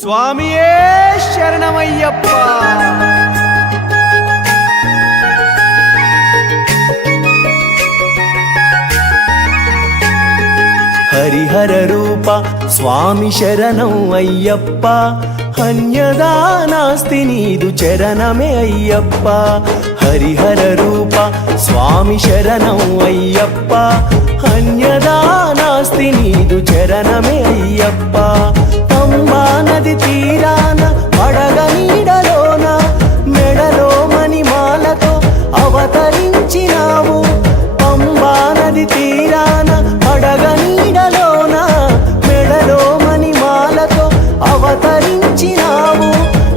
స్వామియే శరణమయ్యప్ప. హరిహర రూప స్వామి శరణం అయ్యప్ప, అన్యదా నాస్తి నీదు చరణమే అయ్యప్ప. హరిహర రూప స్వామి శరణం అయ్యప్ప, అన్యదా నాస్తి నీదు చరణమే అయ్యప్ప. పంబా నది తీరాన పడగ నీడలోన మెడలో మణిమాలతో అవతరించినావు. పంబా నది తీరాన పడగ నీడలోన మెడలో మణిమాలతో అవతరించినావు.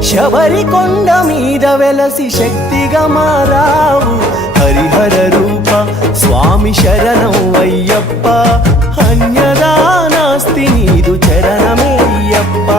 శబరి కొండ మీద వెలసి శక్తిగా మారావు. హరిహర రూప స్వామి శరణం అయ్యప్ప, అన్యదా నాస్తి నీదు చరణమే అయ్యప్ప.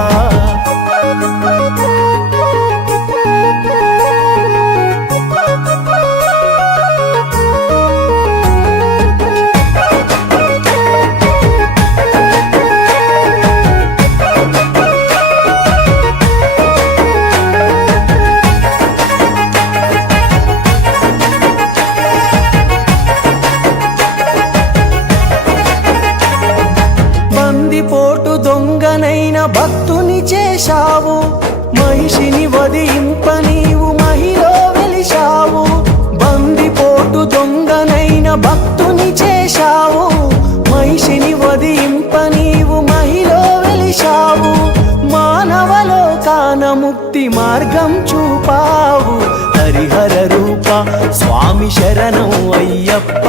బందిపోటు దొంగనైన భక్తుని చేశావు, మహిషిని వధింప నీవు మహిలో వెలిశావు. బందిపోటు దొంగనైన భక్తుని చేశావు, మహిషిని వధింప నీవు మహిలో వెలిశావు. మానవలోకాన ముక్తి మార్గం చూపావు. హరిహర రూప స్వామి శరణం అయ్యప్ప,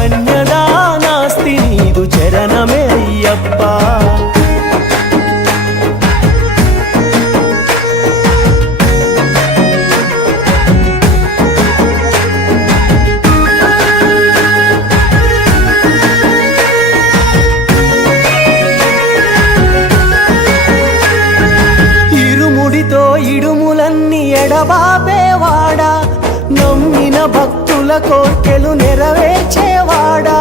అన్యదా నాస్తి నీదు చరణమే అయ్యప్ప. ఇరుముడితో ఇడుములన్నీ ఎడబాపేవాడా, నమ్మిన భక్తుల కోర్కెలు నెరవేర్చేవాడా.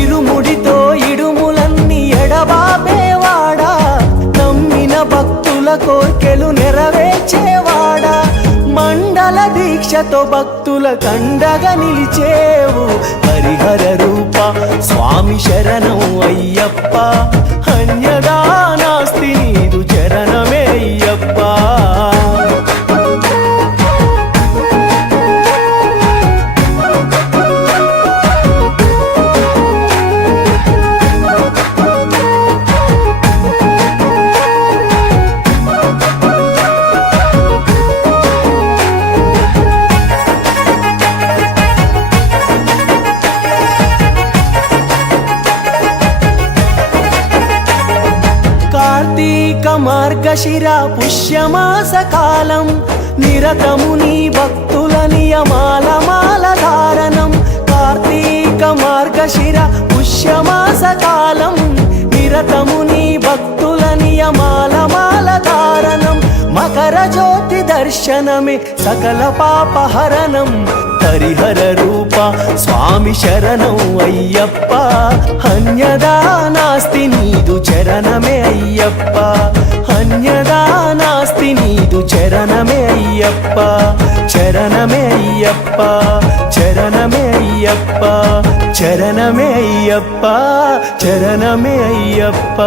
ఇరుముడితో ఇడుములన్నీ ఎడబాపేవాడా, నమ్మిన భక్తుల కోర్కెలు నెరవేర్చేవాడా. మండల దీక్షతో భక్తుల కండగా నిలిచేవు. హరిహర రూప స్వామి శరణం అయ్యప్ప, అన్యదా నాస్తి నీదు చరణమే అయ్యప్ప. కార్తీక మార్గశిర పుష్యమాస కాలం, నిరతము నీ భక్తుల నియమాల మాల ధారణం. కార్తీక మార్గశిర పుష్యమాస కాలం, నిరతము నీ భక్తుల నియమాల మాల ధారణం. మకర జ్యోతి దర్శనమే సకల పాపహరణం. హరిహర రూప స్వామి శరణం అయ్యప్ప, అన్యదా నాస్తి నీదు చరణమే అయ్యప్ప. అన్యదా నాస్తి నీదు చరణమే అయ్యప్ప. చరణమే అయ్యప్ప, చరణమే అయ్యప్ప, చరణమే అయ్యప్ప, చరణమే అయ్యప్ప.